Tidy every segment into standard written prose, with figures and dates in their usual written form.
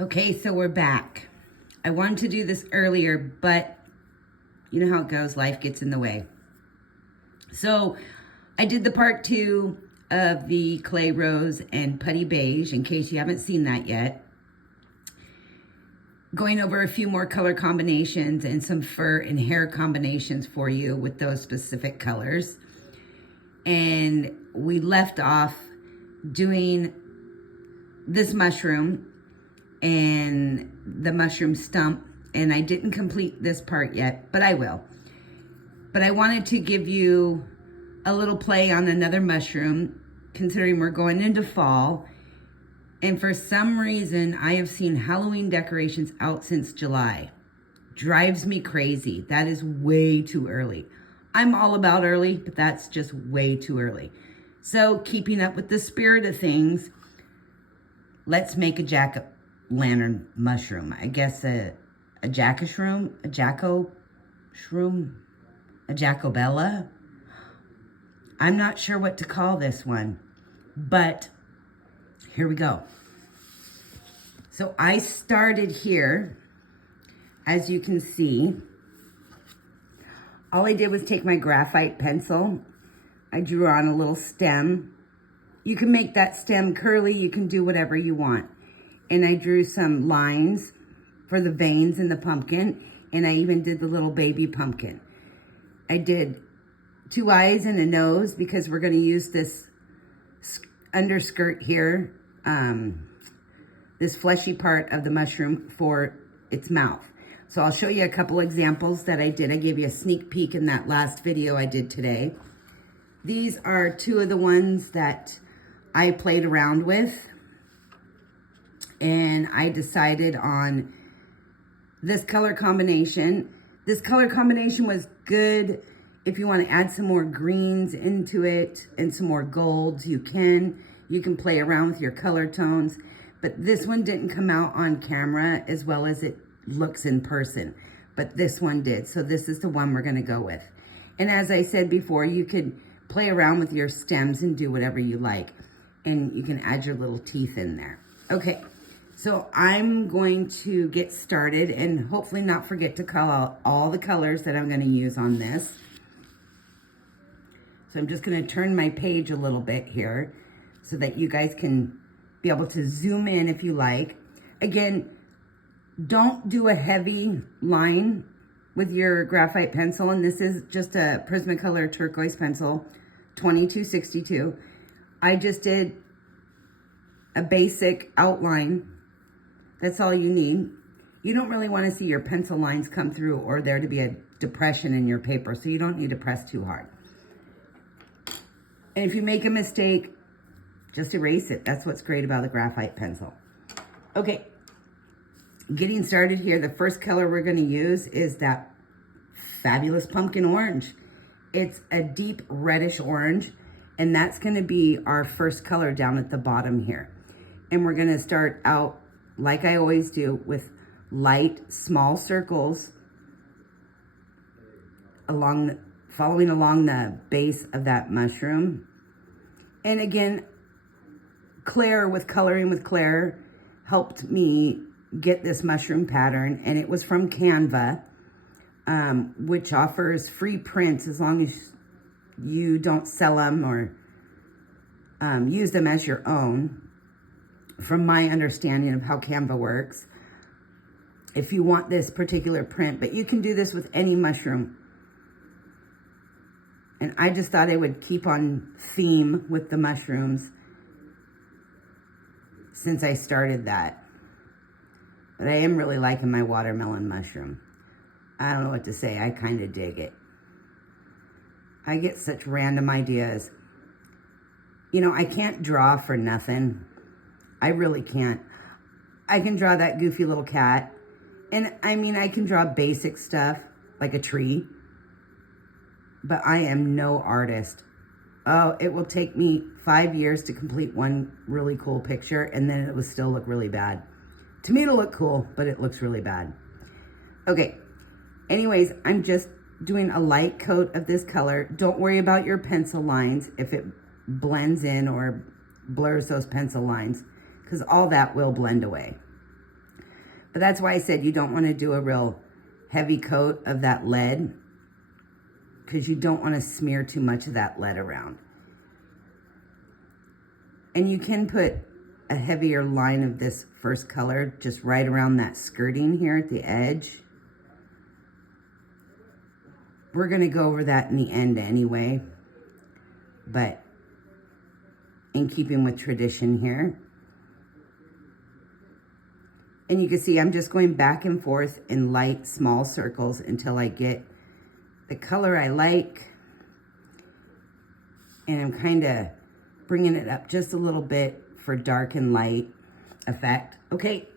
Okay, so we're back. I wanted to do this earlier, but you know how it goes, life gets in the way. So I did the part 2 of the Clay Rose and Putty Beige, in case you haven't seen that yet. Going over a few more color combinations and some fur and hair combinations for you with those specific colors. And we left off doing this mushroom and the mushroom stump, and I didn't complete this part yet, but I will. But I wanted to give you a little play on another mushroom, considering we're going into fall. And for some reason, I have seen Halloween decorations out since July. Drives me crazy. That is way too early. I'm all about early, but that's just way too early. So keeping up with the spirit of things, let's make a jack-o'-lantern mushroom. I guess a jack-o'-shroom, a jacko-shroom, a jack-o'-bella. I'm not sure what to call this one, but here we go. So I started here, as you can see. All I did was take my graphite pencil. I drew on a little stem. You can make that stem curly, you can do whatever you want. And I drew some lines for the veins in the pumpkin, and I even did the little baby pumpkin. I did 2 eyes and a nose because we're gonna use this underskirt here, this fleshy part of the mushroom for its mouth. So I'll show you a couple examples that I did. I gave you a sneak peek in that last video I did today. These are 2 of the ones that I played around with, and I decided on this color combination. This color combination was good. If you want to add some more greens into it and some more golds, you can. You can play around with your color tones, but this one didn't come out on camera as well as it looks in person, but this one did. So this is the one we're gonna go with. And as I said before, you could play around with your stems and do whatever you like, and you can add your little teeth in there. Okay, so I'm going to get started and hopefully not forget to call out all the colors that I'm gonna use on this. So I'm just gonna turn my page a little bit here so that you guys can be able to zoom in if you like. Again, don't do a heavy line with your graphite pencil, and this is just a Prismacolor turquoise pencil, 2262. I just did a basic outline. That's all you need. You don't really want to see your pencil lines come through or there to be a depression in your paper, so you don't need to press too hard. And if you make a mistake, just erase it. That's what's great about the graphite pencil. Okay, getting started here, the first color we're gonna use is that fabulous pumpkin orange. It's a deep reddish orange, and that's gonna be our first color down at the bottom here. And we're gonna start out, like I always do, with light, small circles following along the base of that mushroom. And again, Claire with Coloring with Claire helped me get this mushroom pattern, and it was from Canva, which offers free prints as long as you don't sell them or use them as your own, from my understanding of how Canva works, if you want this particular print. But you can do this with any mushroom. And I just thought I would keep on theme with the mushrooms since I started that. But I am really liking my watermelon mushroom. I don't know what to say. I kind of dig it. I get such random ideas. You know, I can't draw for nothing. I really can't. I can draw that goofy little cat. And I mean, I can draw basic stuff like a tree. But I am no artist. Oh, it will take me 5 years to complete one really cool picture, and then it will still look really bad. To me, it'll look cool, but it looks really bad. Okay, anyways, I'm just doing a light coat of this color. Don't worry about your pencil lines if it blends in or blurs those pencil lines, because all that will blend away. But that's why I said you don't want to do a real heavy coat of that lead, because you don't want to smear too much of that lead around. And you can put a heavier line of this first color just right around that skirting here at the edge. We're going to go over that in the end anyway, but in keeping with tradition here. And you can see I'm just going back and forth in light, small circles until I get the color I like. And I'm kind of bringing it up just a little bit for dark and light effect. Okay,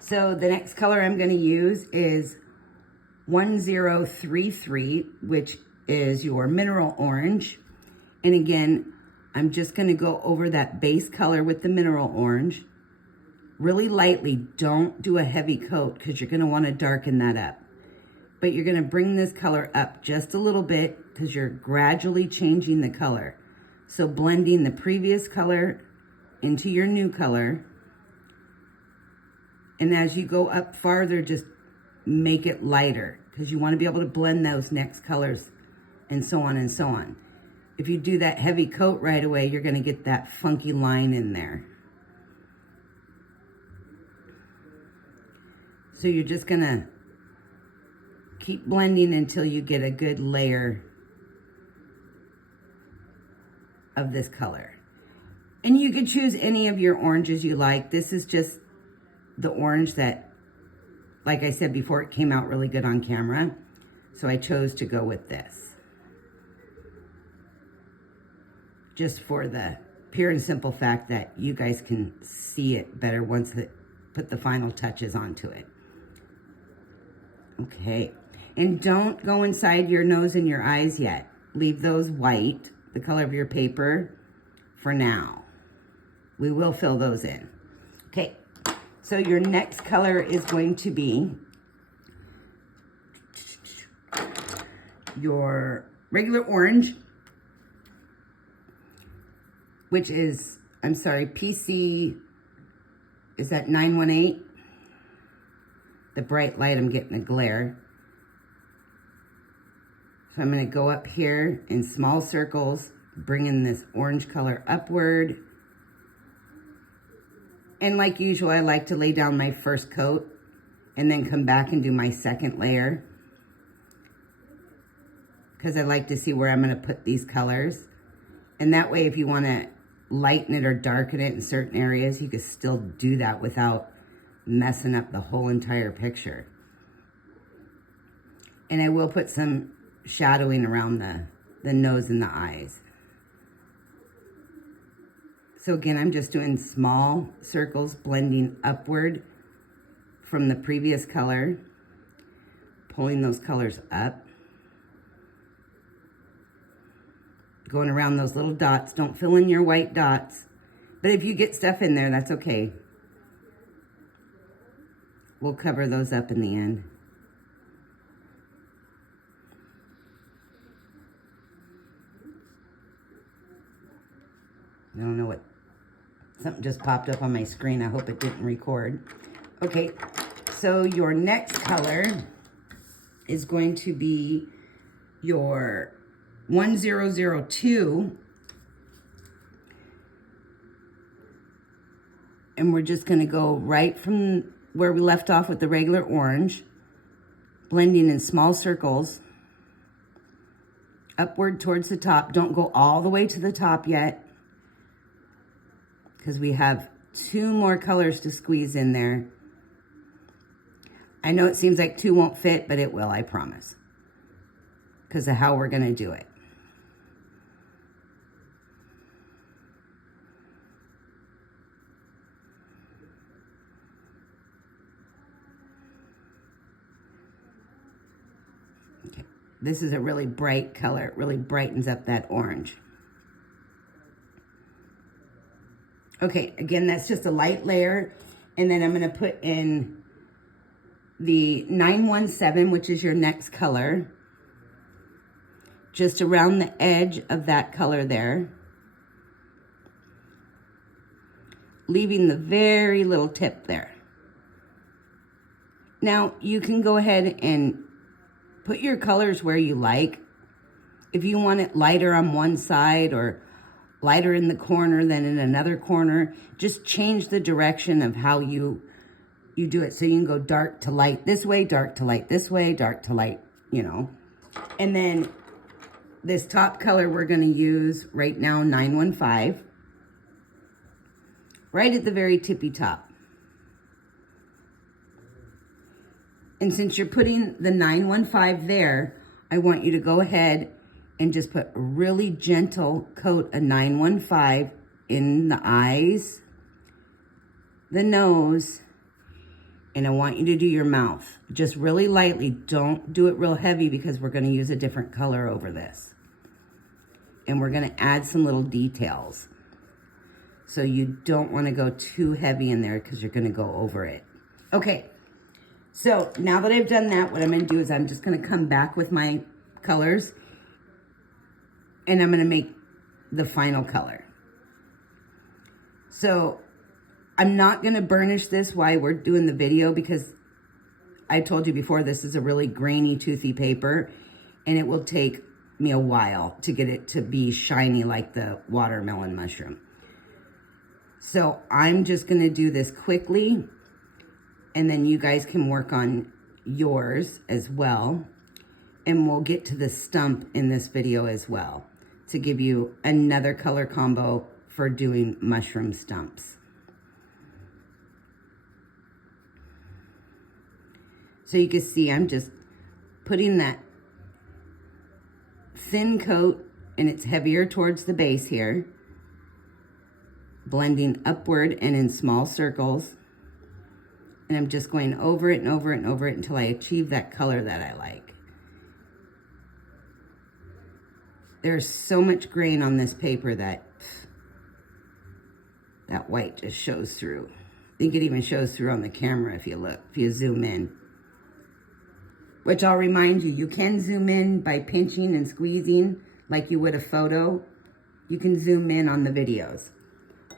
so the next color I'm going to use is 1033, which is your mineral orange. And again, I'm just going to go over that base color with the mineral orange really lightly. Don't do a heavy coat because you're going to want to darken that up. But you're going to bring this color up just a little bit because you're gradually changing the color. So blending the previous color into your new color. And as you go up farther, just make it lighter because you want to be able to blend those next colors and so on and so on. If you do that heavy coat right away, you're going to get that funky line in there. So you're just going to keep blending until you get a good layer of this color. And you can choose any of your oranges you like. This is just the orange that, like I said before, it came out really good on camera. So I chose to go with this. Just for the pure and simple fact that you guys can see it better once I put the final touches onto it. Okay, and don't go inside your nose and your eyes yet. Leave those white, the color of your paper, for now. We will fill those in. Okay, so your next color is going to be your regular orange, which is, I'm sorry, PC, is that 918? The bright light, I'm getting a glare. So I'm going to go up here in small circles, bringing this orange color upward. And like usual, I like to lay down my first coat and then come back and do my second layer, because I like to see where I'm going to put these colors. And that way, if you want to lighten it or darken it in certain areas, you can still do that without messing up the whole entire picture. And I will put some shadowing around the nose and the eyes. So again, I'm just doing small circles, blending upward from the previous color, pulling those colors up, going around those little dots. Don't fill in your white dots, but if you get stuff in there, that's okay. We'll cover those up in the end. I don't know what, something just popped up on my screen. I hope it didn't record. Okay, so your next color is going to be your 1002. And we're just going to go right from where we left off with the regular orange, blending in small circles upward towards the top. Don't go all the way to the top yet, because we have 2 more colors to squeeze in there. I know it seems like 2 won't fit, but it will, I promise, because of how we're going to do it. Okay. This is a really bright color. It really brightens up that orange. Okay, again, that's just a light layer. And then I'm going to put in the 917, which is your next color, just around the edge of that color there, leaving the very little tip there. Now, you can go ahead and put your colors where you like. If you want it lighter on one side or lighter in the corner than in another corner, just change the direction of how you do it. So you can go dark to light this way, dark to light this way, dark to light, you know. And then this top color we're going to use right now, 915, right at the very tippy top. And since you're putting the 915 there, I want you to go ahead and just put a really gentle coat of 915 in the eyes, the nose, and I want you to do your mouth. Just really lightly. Don't do it real heavy because we're going to use a different color over this. And we're going to add some little details. So you don't want to go too heavy in there because you're going to go over it. Okay. So now that I've done that, what I'm going to do is I'm just going to come back with my colors. And I'm going to make the final color. So I'm not going to burnish this while we're doing the video because I told you before this is a really grainy, toothy paper. And it will take me a while to get it to be shiny like the watermelon mushroom. So I'm just going to do this quickly. And then you guys can work on yours as well. And we'll get to the stump in this video as well, to give you another color combo for doing mushroom stumps. So you can see I'm just putting that thin coat, and it's heavier towards the base here, blending upward and in small circles. And I'm just going over it and over it and over it until I achieve that color that I like. There's so much grain on this paper that white just shows through. I think it even shows through on the camera if you look, if you zoom in. Which I'll remind you, you can zoom in by pinching and squeezing like you would a photo. You can zoom in on the videos.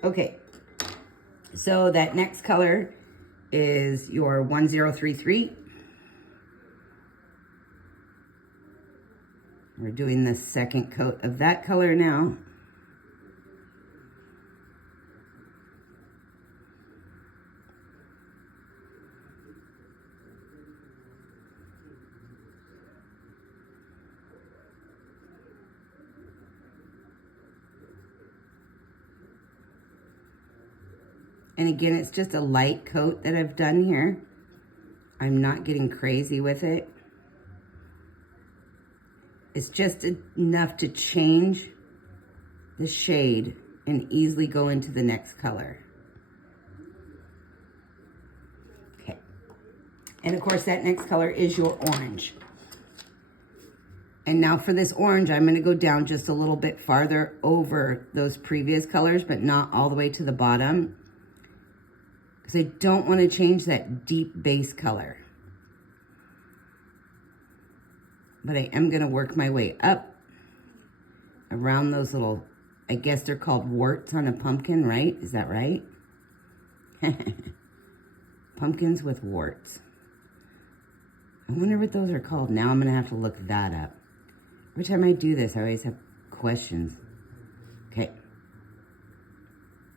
Okay, so that next color is your 1033. We're doing the second coat of that color now. And again, it's just a light coat that I've done here. I'm not getting crazy with it. It's just enough to change the shade and easily go into the next color. Okay. And of course, that next color is your orange. And now for this orange, I'm going to go down just a little bit farther over those previous colors, but not all the way to the bottom, because I don't want to change that deep base color. But I am going to work my way up around those little, I guess they're called warts on a pumpkin, right? Is that right? Pumpkins with warts. I wonder what those are called. Now I'm going to have to look that up. Every time I do this, I always have questions. Okay.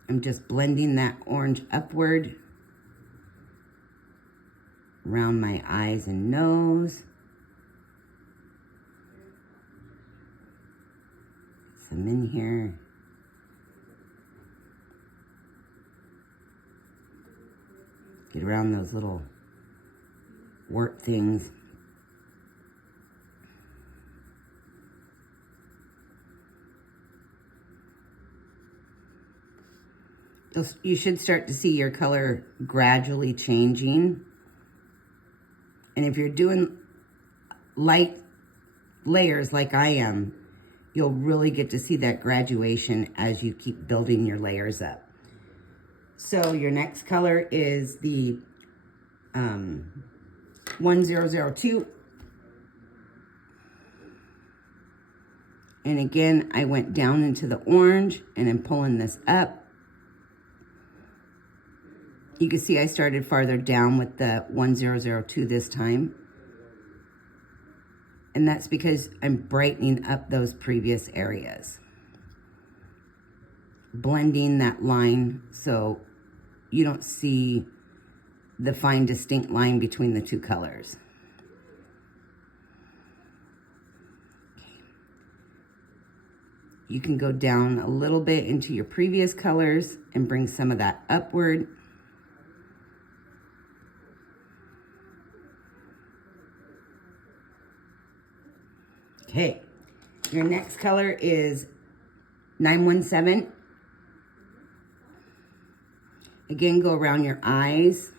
I'm just blending that orange upward around my eyes and nose. Some in here. Get around those little wart things. You should start to see your color gradually changing. And if you're doing light layers like I am, you'll really get to see that graduation as you keep building your layers up. So your next color is the 1002. And again, I went down into the orange and I'm pulling this up. You can see I started farther down with the 1002 this time. And that's because I'm brightening up those previous areas. Blending that line so you don't see the fine distinct line between the two colors. You can go down a little bit into your previous colors and bring some of that upward. Okay, your next color is 917. Again, go around your eyes.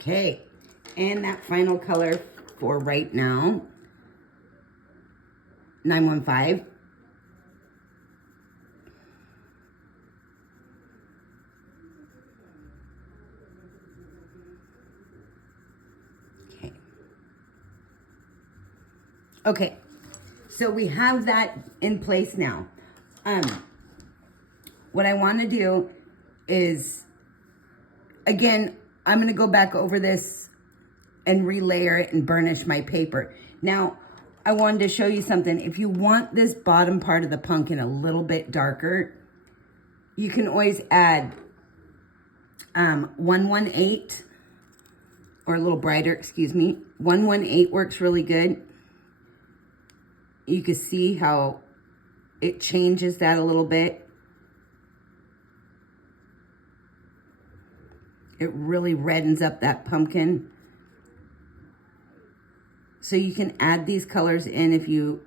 Okay, and that final color for right now, 915. Okay. Okay, so we have that in place now. What I want to do is, again, I'm going to go back over this and relayer it and burnish my paper. Now, I wanted to show you something. If you want this bottom part of the pumpkin a little bit darker, you can always add 118, or a little brighter, excuse me. 118 works really good. You can see how it changes that a little bit. It really reddens up that pumpkin. So you can add these colors in if you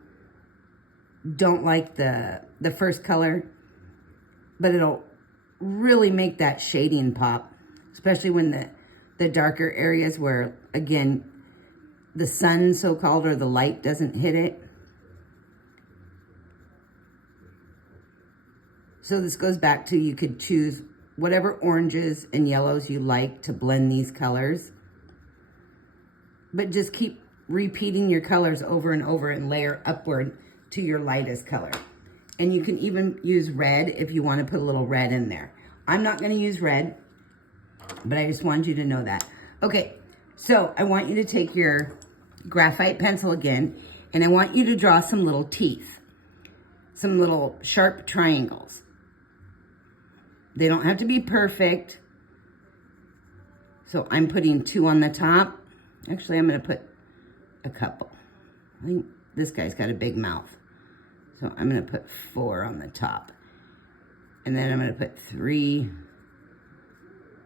don't like the first color, but it'll really make that shading pop, especially when the darker areas where, again, the sun, so-called, or the light doesn't hit it. So this goes back to, you could choose whatever oranges and yellows you like to blend these colors. But just keep repeating your colors over and over and layer upward to your lightest color. And you can even use red if you want to put a little red in there. I'm not going to use red, but I just wanted you to know that. Okay, so I want you to take your graphite pencil again, and I want you to draw some little teeth, some little sharp triangles. They don't have to be perfect. So I'm putting 2 on the top. Actually, I'm going to put a couple. I think this guy's got a big mouth. So I'm going to put 4 on the top. And then I'm going to put 3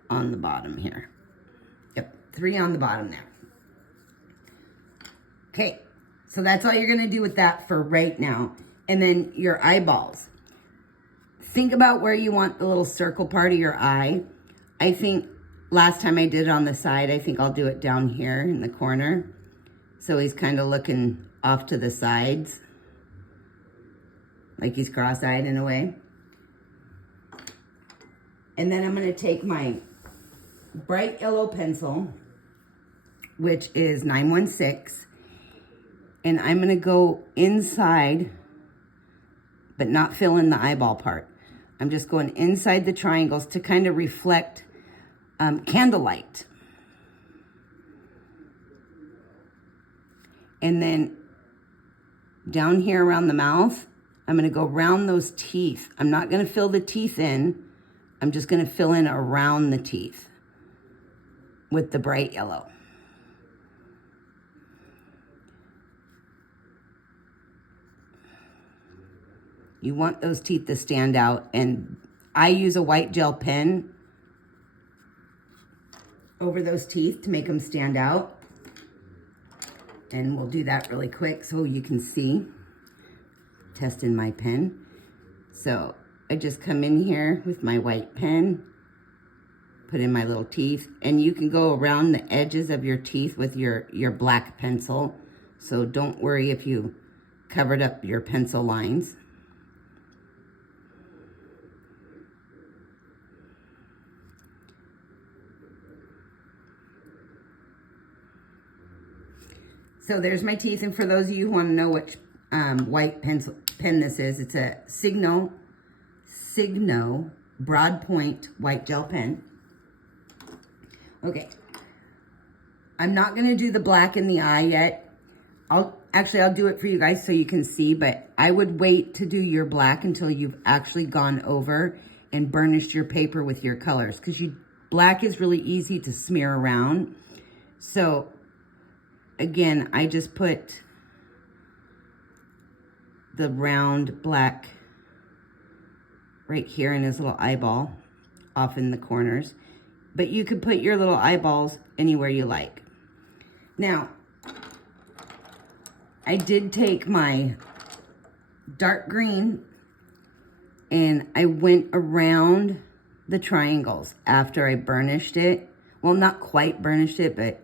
on the bottom here. Yep, 3 on the bottom there. Okay, so that's all you're going to do with that for right now. And then your eyeballs. Think about where you want the little circle part of your eye. I think last time I did it on the side, I think I'll do it down here in the corner. So he's kind of looking off to the sides, like he's cross-eyed in a way. And then I'm going to take my bright yellow pencil, which is 916, and I'm going to go inside, but not fill in the eyeball part. I'm just going inside the triangles to kind of reflect candlelight. And then down here around the mouth, I'm going to go around those teeth. I'm not going to fill the teeth in. I'm just going to fill in around the teeth with the bright yellow. You want those teeth to stand out, and I use a white gel pen over those teeth to make them stand out. And we'll do that really quick so you can see. Testing my pen. So I just come in here with my white pen, put in my little teeth, and you can go around the edges of your teeth with your black pencil. So don't worry if you covered up your pencil lines. So there's my teeth, and for those of you who want to know which white pen this is, it's a Signo Broad Point white gel pen. Okay, I'm not going to do the black in the eye yet. I'll do it for you guys so you can see, but I would wait to do your black until you've actually gone over and burnished your paper with your colors, because black is really easy to smear around. So again, I just put the round black right here in his little eyeball, off in the corners. But you could put your little eyeballs anywhere you like. Now, I did take my dark green and I went around the triangles after I burnished it. Well, not quite burnished it, but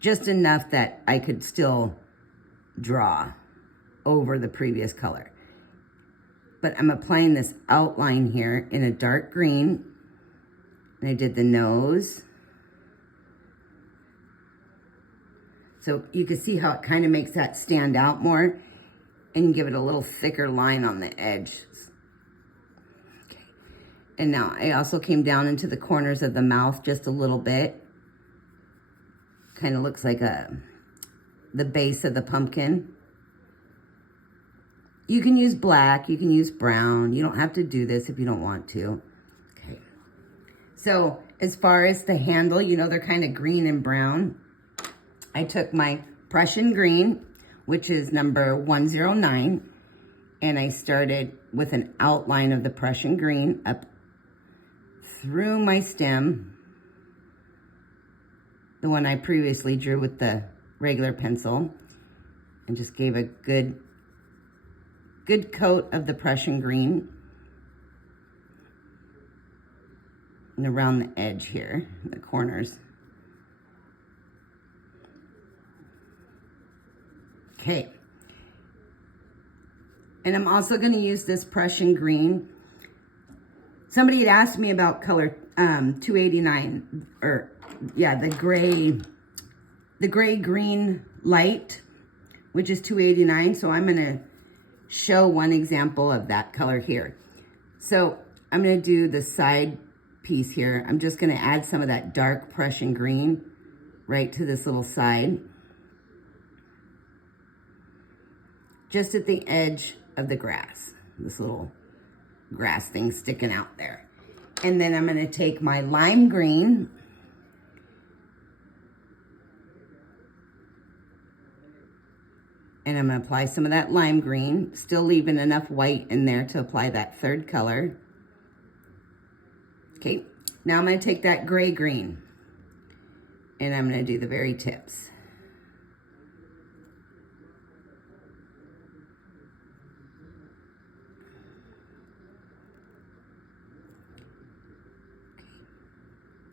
just enough that I could still draw over the previous color. But I'm applying this outline here in a dark green. And I did the nose. So you can see how it kind of makes that stand out more, and give it a little thicker line on the edge. Okay. And now I also came down into the corners of the mouth just a little bit. Kind of looks like the base of the pumpkin. You can use black, you can use brown. You don't have to do this if you don't want to. Okay. So as far as the handle, you know, they're kind of green and brown. I took my Prussian green, which is number 109, and I started with an outline of the Prussian green up through my stem, the one I previously drew with the regular pencil, and just gave a good coat of the Prussian green and around the edge here, the corners. Okay. And I'm also going to use this Prussian green. Somebody had asked me about color 289, or yeah, the gray green light, which is 289. So I'm going to show one example of that color here. So I'm going to do the side piece here. I'm just going to add some of that dark Prussian green right to this little side, just at the edge of the grass, this little grass thing sticking out there. And then I'm going to take my lime green and I'm going to apply some of that lime green, still leaving enough white in there to apply that third color. Okay, now I'm going to take that gray green and I'm going to do the very tips.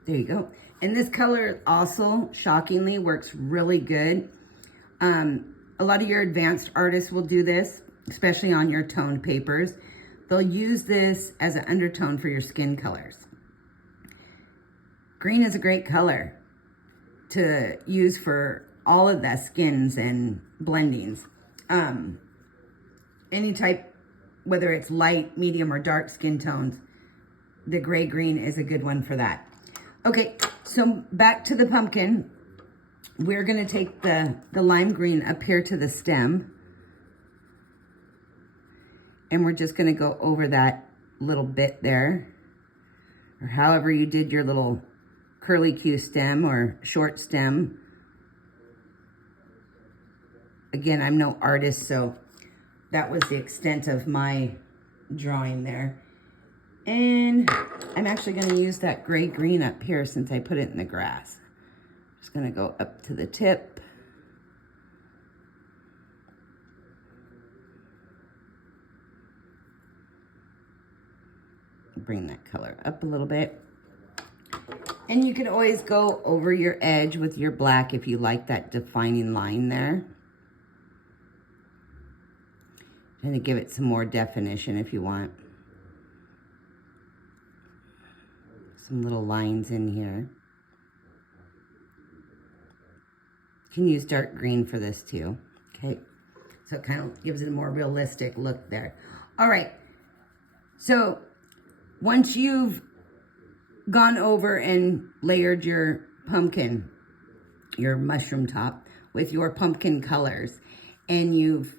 There you go. And this color also, shockingly, works really good. A lot of your advanced artists will do this, especially on your toned papers. They'll use this as an undertone for your skin colors. Green is a great color to use for all of the skins and blendings. Any type, whether it's light, medium, or dark skin tones, the gray green is a good one for that. Okay, so back to the pumpkin. We're gonna take the lime green up here to the stem, and we're just gonna go over that little bit there, or however you did your little curly Q stem or short stem. Again, I'm no artist, so that was the extent of my drawing there. And I'm actually going to use that gray green up here since I put it in the grass. Just going to go up to the tip. Bring that color up a little bit. And you can always go over your edge with your black if you like that defining line there. Kind of give it some more definition if you want. Some little lines in here. You can use dark green for this too. Okay, so it kind of gives it a more realistic look there. All right, so once you've gone over and layered your pumpkin, your mushroom top with your pumpkin colors, and you've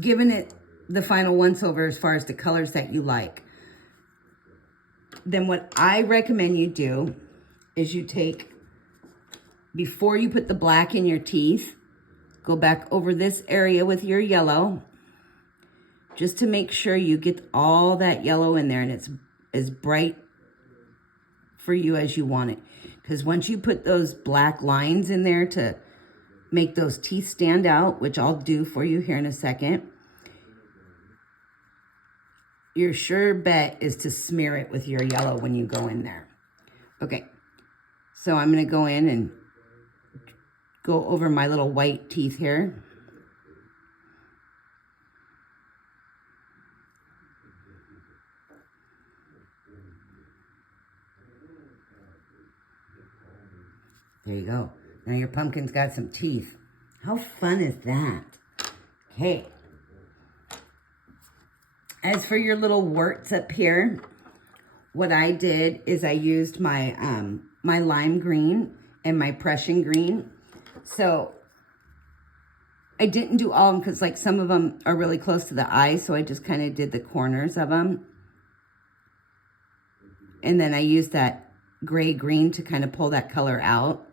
given it the final once over as far as the colors that you like, then what I recommend you do is you take, before you put the black in your teeth, go back over this area with your yellow, just to make sure you get all that yellow in there and it's as bright for you as you want it. Because once you put those black lines in there to make those teeth stand out, which I'll do for you here in a second, your sure bet is to smear it with your yellow when you go in there. Okay, so I'm gonna go in and go over my little white teeth here. There you go. Now your pumpkin's got some teeth. How fun is that? Okay. As for your little warts up here, what I did is I used my my lime green and my Prussian green. So I didn't do all of them because like some of them are really close to the eye, so I just kind of did the corners of them. And then I used that gray green to kind of pull that color out.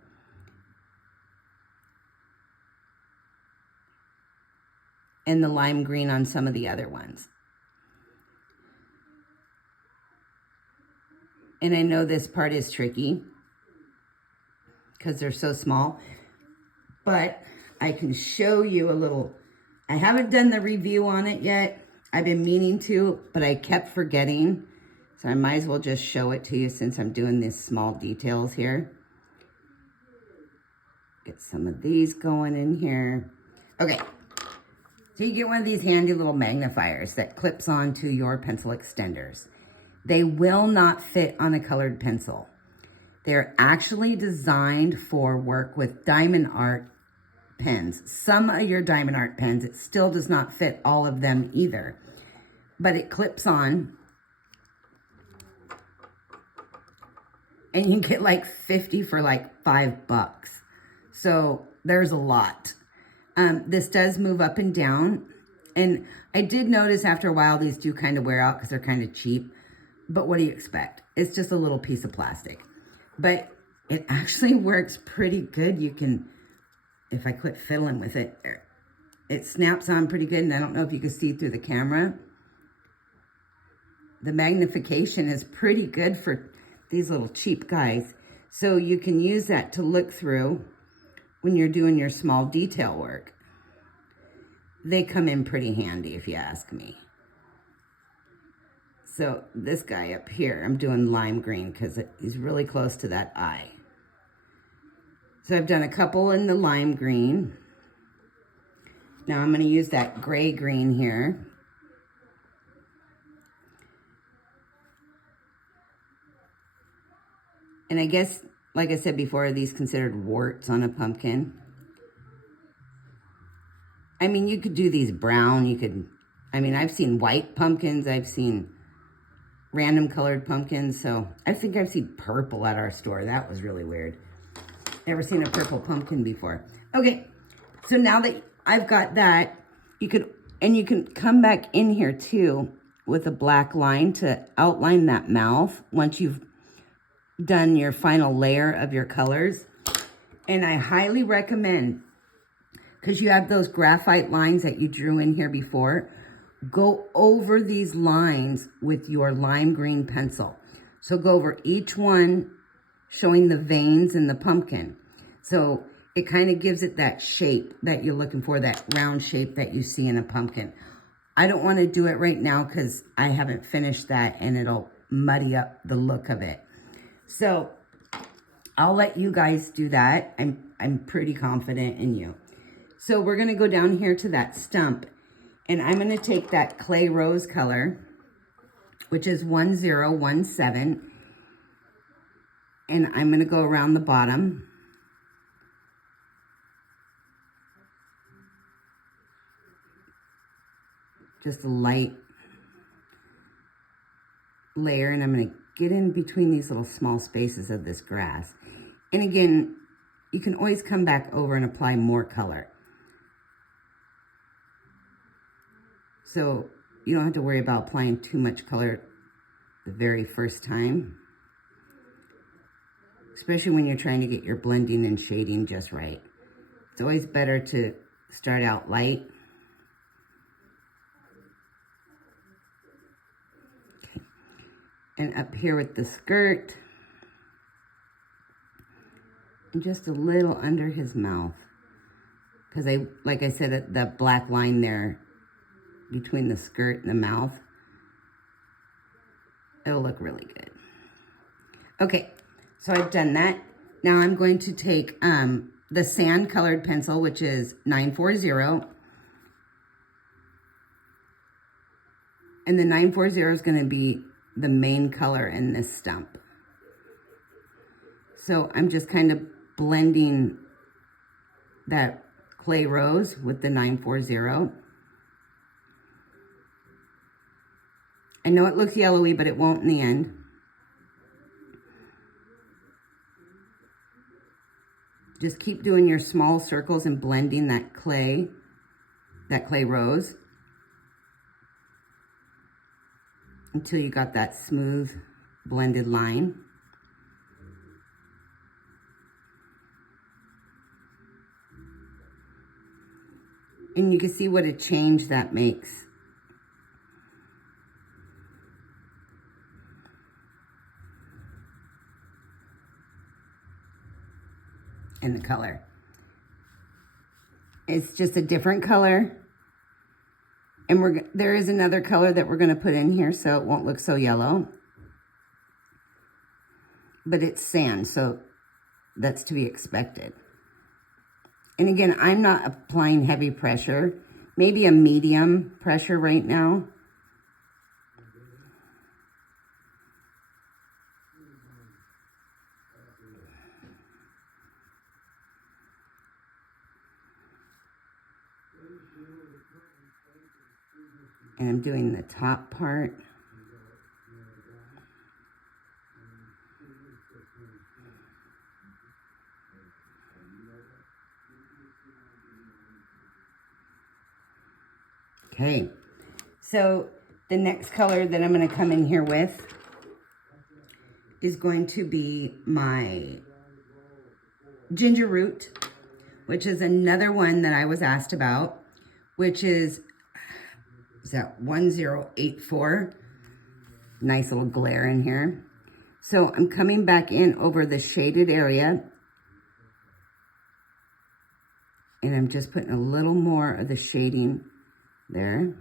And the lime green on some of the other ones. And I know this part is tricky because they're so small, but I can show you a little. I haven't done the review on it yet. I've been meaning to, but I kept forgetting. So I might as well just show it to you since I'm doing these small details here. Get some of these going in here. Okay. So you get one of these handy little magnifiers that clips onto your pencil extenders. They will not fit on a colored pencil. They're actually designed for work with Diamond Art pens. Some of your Diamond Art pens, it still does not fit all of them either. But it clips on. And you can get like 50 for like $5. So there's a lot. This does move up and down. And I did notice after a while, these do kind of wear out because they're kind of cheap. But what do you expect? It's just a little piece of plastic. But it actually works pretty good. You can, if I quit fiddling with it, it snaps on pretty good. And I don't know if you can see through the camera. The magnification is pretty good for these little cheap guys. So you can use that to look through when you're doing your small detail work. They come in pretty handy if you ask me. So this guy up here, I'm doing lime green because he's really close to that eye. So I've done a couple in the lime green. Now I'm going to use that gray green here. And I guess, like I said before, are these considered warts on a pumpkin? I mean, you could do these brown. You could, I mean, I've seen white pumpkins. I've seen random colored pumpkins. So I think I've seen purple at our store. That was really weird. Never seen a purple pumpkin before. Okay, so now that I've got that, you can come back in here too with a black line to outline that mouth once you've done your final layer of your colors. And I highly recommend, because you have those graphite lines that you drew in here before, go over these lines with your lime green pencil. So go over each one, showing the veins in the pumpkin. So it kind of gives it that shape that you're looking for, that round shape that you see in a pumpkin. I don't want to do it right now because I haven't finished that and it'll muddy up the look of it. So I'll let you guys do that. I'm pretty confident in you. So we're going to go down here to that stump. And I'm going to take that clay rose color, which is 1017, and I'm going to go around the bottom. Just a light layer, and I'm going to get in between these little small spaces of this grass. And again, you can always come back over and apply more color. So you don't have to worry about applying too much color the very first time, especially when you're trying to get your blending and shading just right. It's always better to start out light. Okay. And up here with the skirt, and just a little under his mouth, because like I said, that black line there between the skirt and the mouth, it'll look really good. Okay, so I've done that. Now I'm going to take the sand colored pencil, which is 940, and the 940 is going to be the main color in this stump. So I'm just kind of blending that clay rose with the 940. I know it looks yellowy, but it won't in the end. Just keep doing your small circles and blending that clay rose until you got that smooth blended line. And you can see what a change that makes. In the color. It's just a different color. And there is another color that we're going to put in here so it won't look so yellow. But it's sand, so that's to be expected. And again, I'm not applying heavy pressure, maybe a medium pressure right now. And I'm doing the top part. Okay, so the next color that I'm going to come in here with is going to be my ginger root, which is another one that I was asked about, which is that 1084. Nice little glare in here. So I'm coming back in over the shaded area, and I'm just putting a little more of the shading there.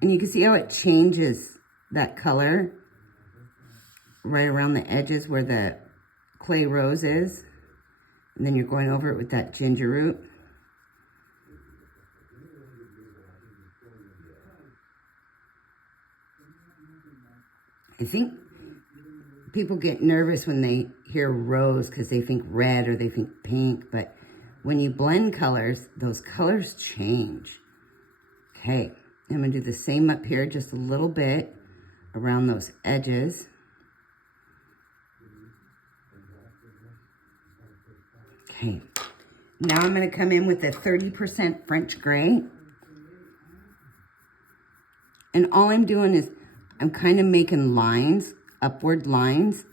And you can see how it changes that color right around the edges where the clay rose is. And then you're going over it with that ginger root. I think people get nervous when they hear rose because they think red or they think pink, but when you blend colors, those colors change. Okay, I'm going to do the same up here, just a little bit around those edges. Okay, now I'm going to come in with a 30% French gray. And all I'm doing is I'm kind of making lines, upward lines.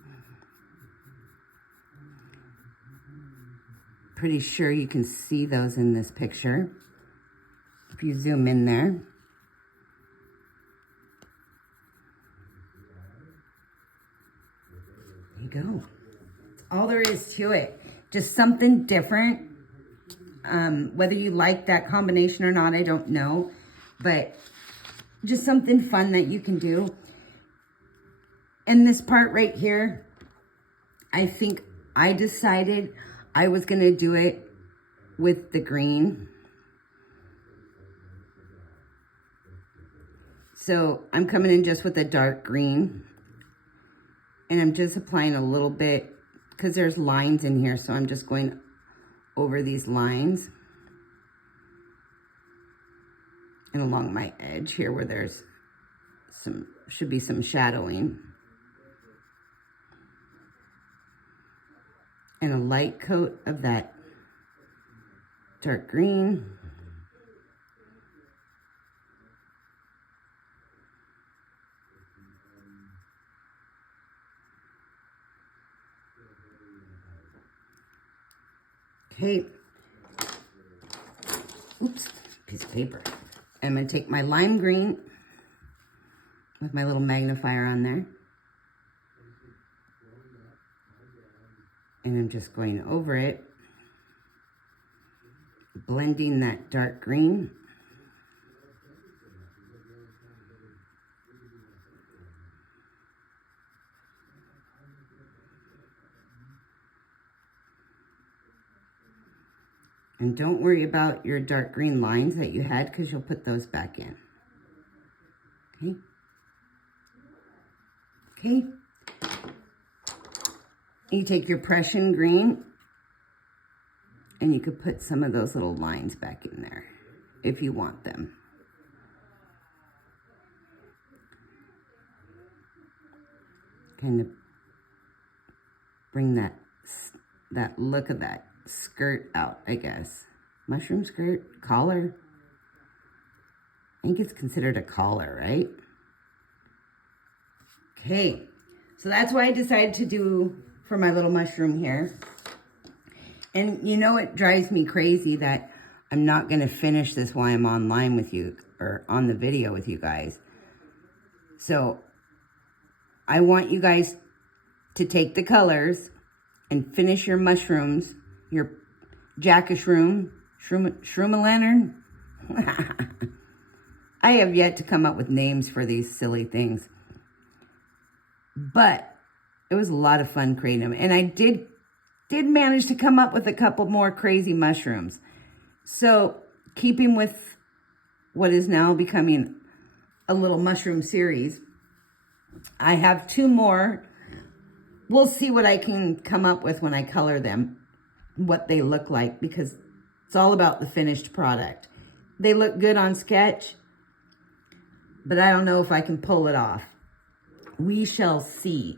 Pretty sure you can see those in this picture. If you zoom in there. There you go. That's all there is to it. Just something different. Whether you like that combination or not, I don't know. But just something fun that you can do. And this part right here, I think I decided I was going to do it with the green. So I'm coming in just with a dark green, and I'm just applying a little bit because there's lines in here. So I'm just going over these lines and along my edge here where there's should be some shadowing. And a light coat of that dark green. Okay. Oops, piece of paper. I'm going to take my lime green with my little magnifier on there. And I'm just going over it, blending that dark green. And don't worry about your dark green lines that you had, because you'll put those back in. Okay. Okay. You take your Prussian green and you could put some of those little lines back in there if you want them. Kind of bring that look of that skirt out, I guess. Mushroom skirt, collar. I think it's considered a collar, right? Okay, so that's what I decided to do for my little mushroom here. And you know, it drives me crazy that I'm not going to finish this while I'm online with you, or on the video with you guys. So I want you guys to take the colors and finish your mushrooms, your jack-a-shroom, shroom-a-lantern. I have yet to come up with names for these silly things. But it was a lot of fun creating them. And I did manage to come up with a couple more crazy mushrooms. So keeping with what is now becoming a little mushroom series, I have 2 more. We'll see what I can come up with when I color them, what they look like, because it's all about the finished product. They look good on sketch, but I don't know if I can pull it off. We shall see.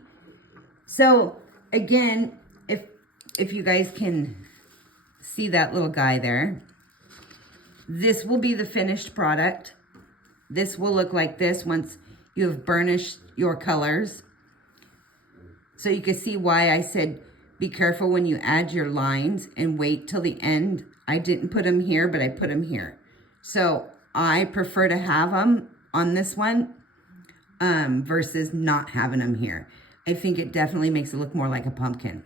So again, if you guys can see that little guy there, this will be the finished product. This will look like this once you have burnished your colors. So you can see why I said be careful when you add your lines and wait till the end. I didn't put them here, but I put them here. So I prefer to have them on this one versus not having them here. I think it definitely makes it look more like a pumpkin.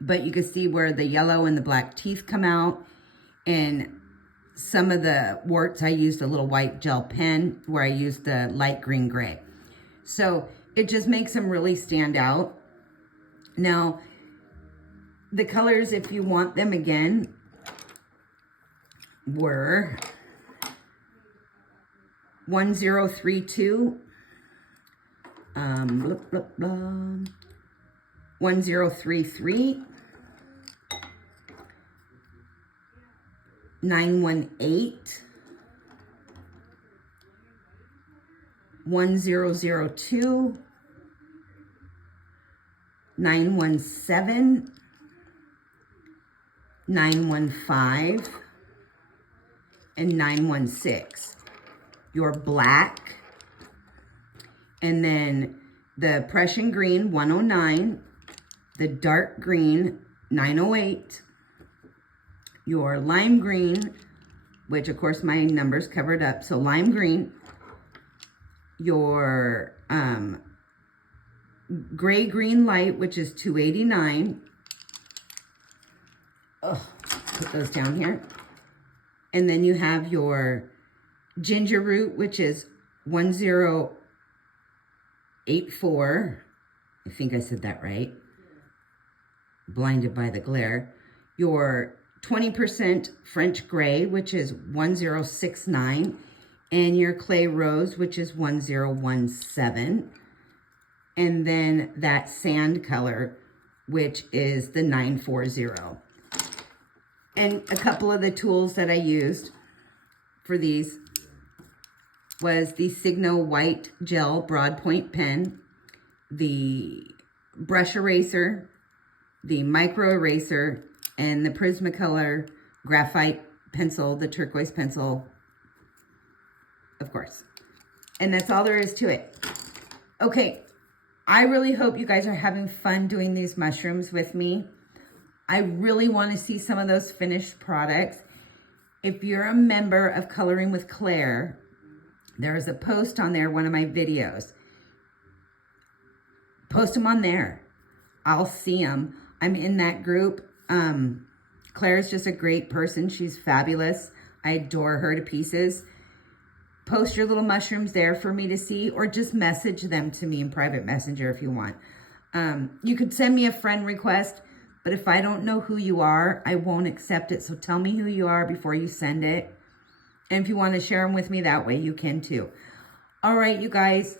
But you can see where the yellow and the black teeth come out. And some of the warts, I used a little white gel pen where I used the light green gray. So it just makes them really stand out. Now, the colors, if you want them again, were 1032, 1033, 918, 1002, 917, 915, and 916. Your black, and then the Prussian green 109, the dark green 908, your lime green, which of course my number's covered up, so lime green, your gray green light, which is 289. Oh, put those down here. And then you have your ginger root, which is 1084. I think I said that right. Blinded by the glare. Your 20% French gray, which is 1069. and your clay rose, which is 1017, and then that sand color, which is the 940. And a couple of the tools that I used for these was the Signo White Gel Broad Point Pen, the brush eraser, the micro eraser, and the Prismacolor graphite pencil, the turquoise pencil, of course. And that's all there is to it. Okay, I really hope you guys are having fun doing these mushrooms with me. I really want to see some of those finished products. If you're a member of Coloring with Claire, there is a post on there, one of my videos. Post them on there. I'll see them. I'm in that group. Claire's just a great person. She's fabulous. I adore her to pieces. Post your little mushrooms there for me to see, or just message them to me in private messenger if you want. You could send me a friend request, but if I don't know who you are, I won't accept it. So tell me who you are before you send it. And if you want to share them with me that way, you can too. All right, you guys,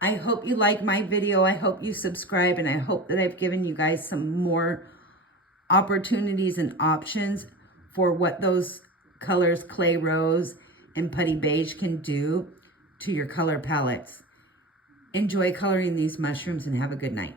I hope you like my video. I hope you subscribe, and I hope that I've given you guys some more opportunities and options for what those colors, clay rose and putty beige, can do to your color palettes. Enjoy coloring these mushrooms and have a good night.